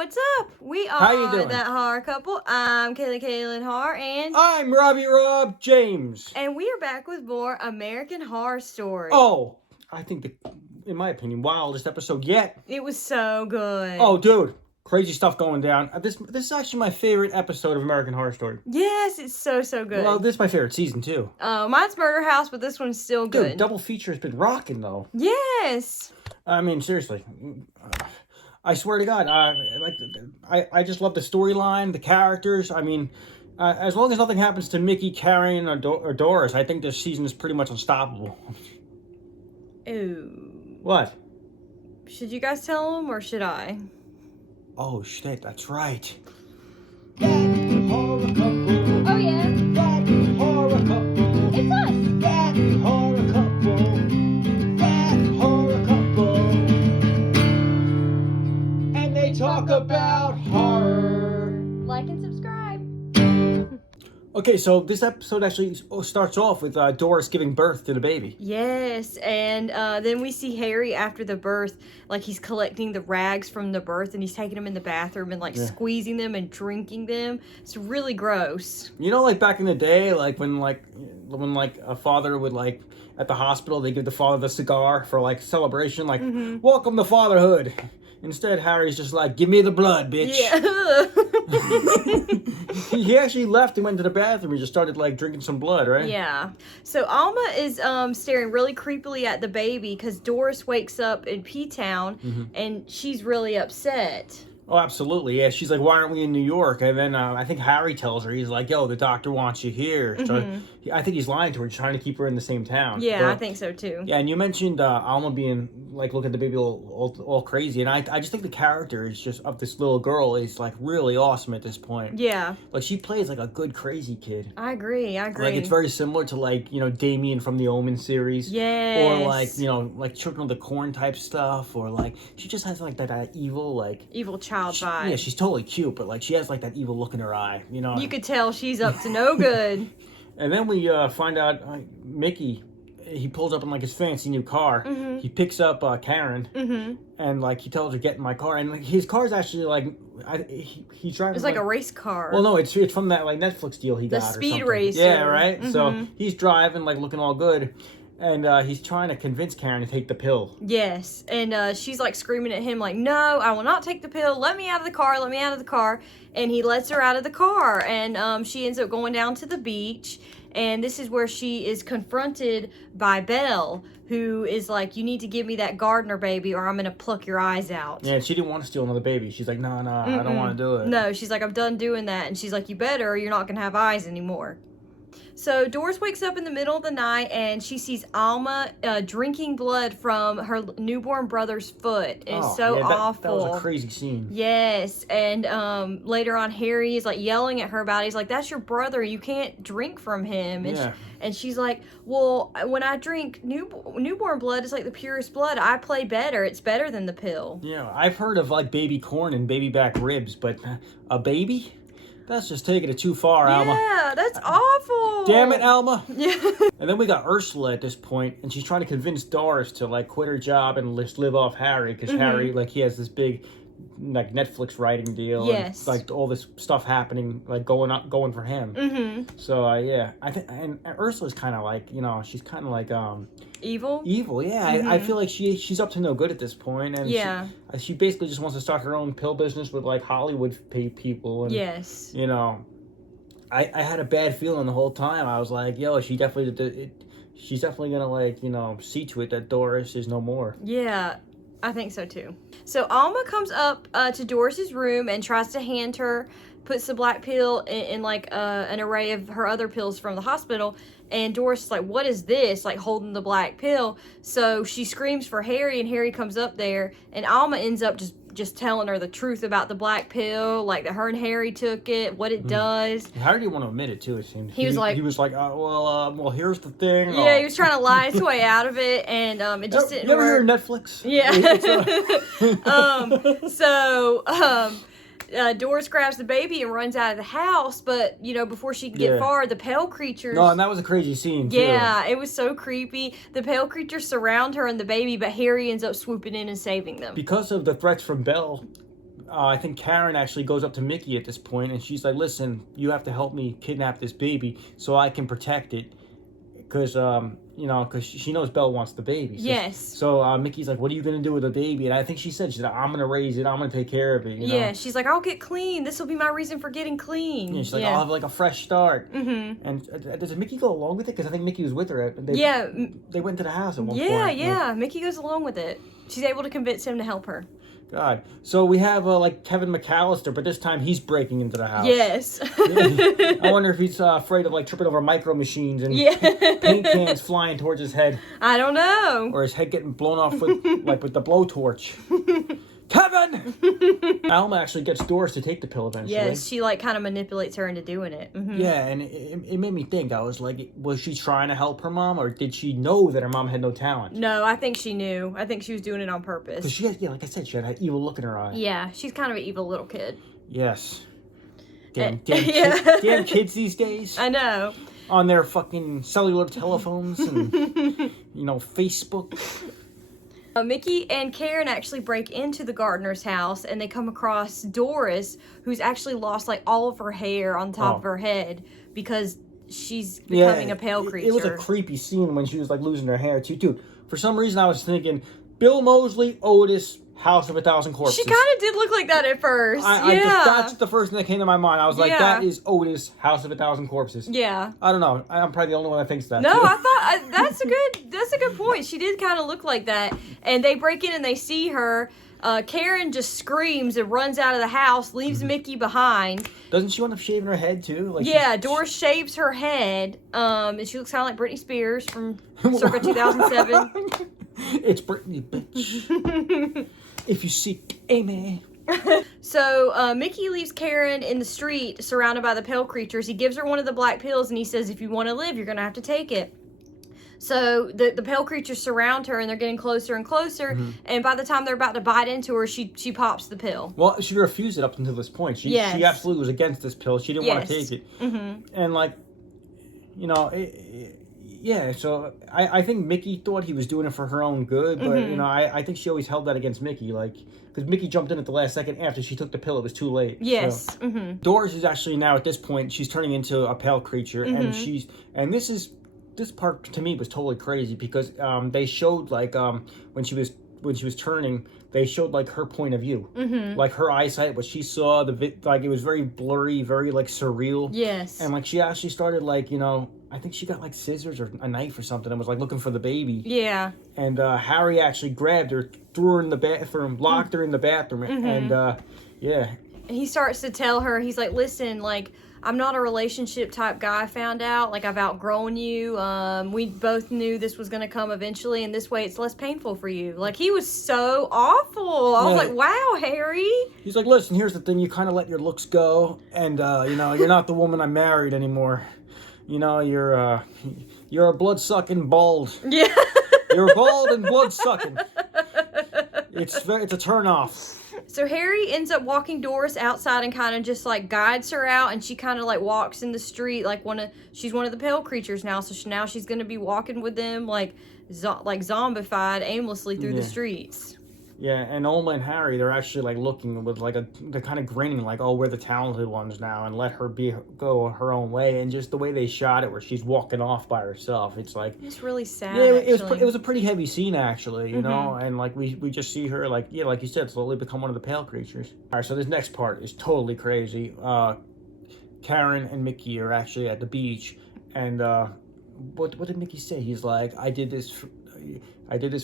what's up? We How you are doing? That Horror Couple. I'm Kaylin Har, and I'm Rob James. we are back with more American Horror Story. Oh, I think in my opinion, wildest episode yet. It was so good. Oh, dude, crazy stuff going down. This is actually my favorite episode of American Horror Story. Yes, it's so good. Well, this is my favorite season too. Mine's Murder House, but this one's still good. Dude, double feature has been rocking though. Yes. I mean, seriously. I swear to God, I just love the storyline, the characters. I mean, as long as nothing happens to Mickey, Karen, or Doris, I think this season is pretty much unstoppable. Ooh. What? Should you guys tell them, or should I? Oh, shit, that's right. That horror couple. Oh, yeah. That horror couple. It's us. That horror couple. That horror couple. And they talk about horror. Like and subscribe. Okay, so this episode actually starts off with Doris giving birth to the baby. Yes, and then we see Harry after the birth, like he's collecting the rags from the birth and he's taking them in the bathroom and squeezing them and drinking them. It's really gross. You know, like back in the day, when a father would at the hospital, they give the father the cigar for celebration, welcome to fatherhood. Instead, Harry's just like, give me the blood, bitch. Yeah. He actually left and went to the bathroom and just started drinking some blood, right? Yeah. So Alma is staring really creepily at the baby because Doris wakes up in P-Town and she's really upset. Oh, absolutely. Yeah, she's like, why aren't we in New York? And then I think Harry tells her, he's like, yo, the doctor wants you here. So I think he's lying to her, trying to keep her in the same town. Yeah, I think so too. Yeah, and you mentioned Alma being, look at the baby all crazy. And I just think the character is just, of this little girl, is, really awesome at this point. Yeah. She plays, a good crazy kid. I agree. It's very similar to, Damien from the Omen series. Yes. Or, Children of the Corn type stuff. Or, she just has, that evil, evil child vibe. Yeah, she's totally cute, but she has that evil look in her eye, you know. You could tell she's up to no good. And then we find out Mickey, he pulls up in his fancy new car. He picks up Karen, and he tells her, get in my car. And his car's actually he's driving. It's like a race car. Well, no, it's from that Netflix deal he got. The or Speed something. Racer. Yeah, right. So he's driving looking all good. And he's trying to convince Karen to take the pill. Yes. And she's screaming at him no, I will not take the pill. Let me out of the car. Let me out of the car. And he lets her out of the car. And she ends up going down to the beach. And this is where she is confronted by Belle, who is you need to give me that Gardner baby or I'm going to pluck your eyes out. Yeah, she didn't want to steal another baby. She's like, no, I don't want to do it. No, she's like, I'm done doing that. And she's like, you better or you're not going to have eyes anymore. So Doris wakes up in the middle of the night and she sees Alma drinking blood from her newborn brother's foot. It's awful. That was a crazy scene. Yes, and later on Harry is yelling at her about it. He's like, that's your brother. You can't drink from him. And, and she's like, well, when I drink newborn blood, it's the purest blood. I play better. It's better than the pill. Yeah, I've heard of baby corn and baby back ribs, but a baby? That's just taking it too far, Alma. Yeah, that's awful. Damn it, Alma. Yeah. And then we got Ursula at this point, and she's trying to convince Doris to quit her job and just live off Harry, because Harry he has this big Netflix writing deal. Yes. And, all this stuff happening going for him. So yeah, I think and Ursula's kind of she's kind of evil. Yeah. I feel like she's up to no good at this point, and she basically just wants to start her own pill business with Hollywood people. And, yes. You know, I had a bad feeling the whole time. I was like, yo, she's definitely gonna see to it that Doris is no more. Yeah. I think so too. So Alma comes up to Doris's room and tries to hand her, puts the black pill in an array of her other pills from the hospital. And Doris is like, what is this? Holding the black pill. So she screams for Harry and Harry comes up there and Alma ends up just telling her the truth about the black pill, that her and Harry took it, what it does. Harry didn't want to admit it too, it seemed. He was like, well, here's the thing. Yeah, he was trying to lie his way out of it, and it just didn't work. You ever hear of Netflix? Yeah. Doris grabs the baby and runs out of the house, but, before she can get far, the pale creatures... No, and that was a crazy scene, too. Yeah, it was so creepy. The pale creatures surround her and the baby, but Harry ends up swooping in and saving them. Because of the threats from Belle, I think Karen actually goes up to Mickey at this point, and she's like, "Listen, you have to help me kidnap this baby so I can protect it, because because she knows Belle wants the baby." Yes. So Mickey's like, "What are you gonna do with the baby?" And I think she's like, "I'm gonna raise it. I'm gonna take care of it." Yeah. She's like, "I'll get clean. This will be my reason for getting clean." Yeah, she's like, "I'll have like a fresh start." Mm-hmm. And does Mickey go along with it? Because I think Mickey was with her. They went to the house at one point. Yeah. Mickey goes along with it. She's able to convince him to help her. God. So we have like Kevin McAllister, but this time he's breaking into the house. Yes. I wonder if he's afraid of like tripping over micro machines and paint cans flying towards his head. I don't know. Or his head getting blown off with with the blowtorch. Kevin! Alma actually gets Doris to take the pill eventually. Yes, she like kind of manipulates her into doing it. Mm-hmm. Yeah, and it made me think. I was like, was she trying to help her mom, or did she know that her mom had no talent? No, I think she knew. I think she was doing it on purpose. Because she had, like I said, she had an evil look in her eye. Yeah, she's kind of an evil little kid. Yes. Damn kids these days. I know. On their fucking cellular telephones and, Facebook. Mickey and Karen actually break into the gardener's house, and they come across Doris, who's actually lost like all of her hair on top of her head because she's becoming a pale creature. It was a creepy scene when she was like losing her hair too. Dude, for some reason I was thinking Bill Moseley, Otis, House of a Thousand Corpses. She kind of did look like that at first. That's the first thing that came to my mind. I was like, that is Otis, House of a Thousand Corpses. Yeah. I don't know. I'm probably the only one that thinks that. No, too. I thought that's a good point. She did kind of look like that. And they break in and they see her. Karen just screams and runs out of the house, leaves Mickey behind. Doesn't she end up shaving her head too? Doris shaves her head, and she looks kind of like Britney Spears from circa 2007. It's Britney, bitch. If you seek Amy. So Mickey leaves Karen in the street surrounded by the pale creatures. He gives her one of the black pills and he says, if you want to live, you're going to have to take it. So the pale creatures surround her and they're getting closer and closer. Mm-hmm. And by the time they're about to bite into her, she pops the pill. Well, she refused it up until this point. She absolutely was against this pill. She didn't want to take it. Mm-hmm. And so I think Mickey thought he was doing it for her own good, but I think she always held that against Mickey, because Mickey jumped in at the last second after she took the pill. It was too late. Yes. So. Mm-hmm. Doris is actually now at this point she's turning into a pale creature, and this part to me was totally crazy because they showed when she was turning. They showed her point of view, like her eyesight, what she saw. It was very blurry, very surreal. Yes. And she actually started I think she got scissors or a knife or something and was looking for the baby. Yeah. And Harry actually grabbed her, threw her in the bathroom, locked her in the bathroom, and he starts to tell her, he's like, listen, I'm not a relationship type guy, I found out. I've outgrown you. We both knew this was going to come eventually, and this way it's less painful for you. He was so awful. I was like, wow, Harry. He's like, listen, here's the thing. You kind of let your looks go, and, you're not the woman I married anymore. You're a blood-sucking bald. Yeah. You're bald and blood-sucking. It's a turn-off. So Harry ends up walking Doris outside and kind of just guides her out, and she kind of walks in the street she's one of the pale creatures now. So now she's gonna be walking with them zombified aimlessly through the streets. Yeah, and Oma and Harry, they're actually looking with they're kind of grinning oh, we're the talented ones now, and let her go her own way. And just the way they shot it, where she's walking off by herself, it's really sad. Yeah, it was a pretty heavy scene actually, you know, and we just see her like you said, slowly become one of the pale creatures. All right, so this next part is totally crazy. Karen and Mickey are actually at the beach, and what did Mickey say? He's like, I did this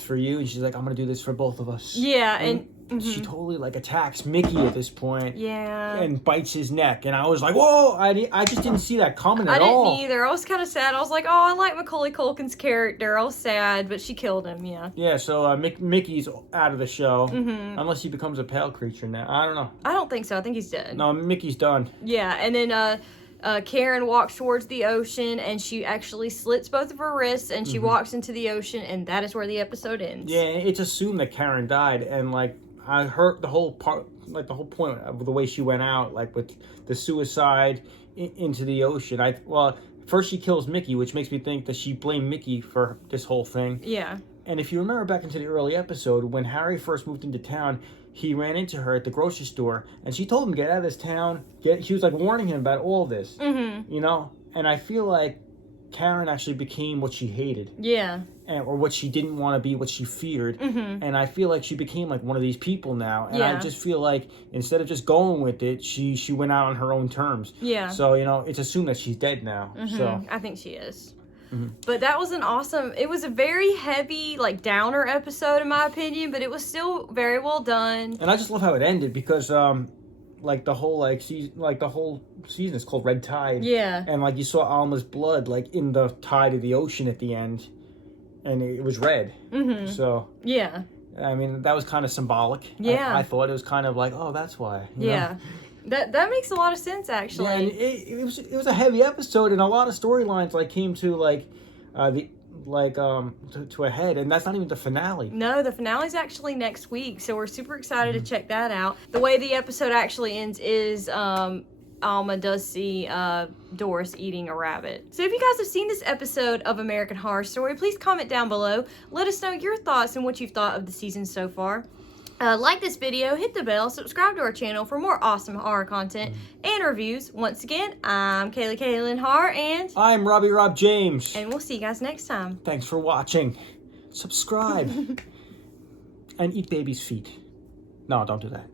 for you, and she's like, I'm gonna do this for both of us. Yeah, and she totally attacks Mickey at this point. Yeah. And bites his neck, and I was like, whoa! I just didn't see that coming at all. I didn't either. I was kind of sad. I was like, oh, I like Macaulay Culkin's character. I was sad, but she killed him. Yeah. Yeah. So Mickey's out of the show, unless he becomes a pale creature now. I don't know. I don't think so. I think he's dead. No, Mickey's done. Yeah, and then Karen walks towards the ocean, and she actually slits both of her wrists, and she walks into the ocean, and that is where the episode ends. Yeah, it's assumed that Karen died, and I heard the whole part, the whole point of the way she went out, with the suicide into the ocean. First she kills Mickey, which makes me think that she blamed Mickey for this whole thing. Yeah. And if you remember back into the early episode, when Harry first moved into town, he ran into her at the grocery store, and she told him to get out of this town. She was like warning him about all this, you know. And I feel like Karen actually became what she hated, or what she didn't want to be, what she feared. And I feel like she became like one of these people now. And I just feel like instead of just going with it, she went out on her own terms. So you know, it's assumed that she's dead now. So I think she is. But that was it was a very heavy, like, downer episode in my opinion, but it was still very well done. And I just love how it ended because, like the whole season is called Red Tide. And like you saw Alma's blood like in the tide of the ocean at the end, and it was red. So I mean that was kind of symbolic. I thought it was kind of like, oh, that's why. You know? That makes a lot of sense, actually. Yeah, and it was a heavy episode, and a lot of storylines like came to to a head, and that's not even the finale. No, the finale's actually next week, so we're super excited to check that out. The way the episode actually ends is Alma does see Doris eating a rabbit. So if you guys have seen this episode of American Horror Story, please comment down below. Let us know your thoughts and what you've thought of the season so far. Like this video, hit the bell, subscribe to our channel for more awesome horror content and reviews. Once again, I'm Kaylin Horror, and I'm Rob James. And we'll see you guys next time. Thanks for watching. Subscribe. And eat baby's feet. No, don't do that.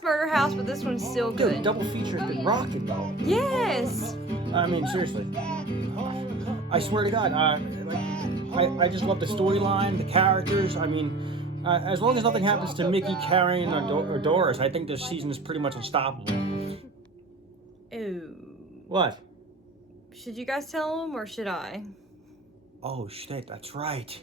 Murder House, but this one's still good. Dude, double feature has been rocking though. Yes. I mean, seriously. I swear to God, I just love the storyline, the characters. I mean, as long as nothing happens to Mickey, Karen, or Doris, I think this season is pretty much unstoppable. Ooh. What? Should you guys tell them, or should I? Oh, shit, that's right.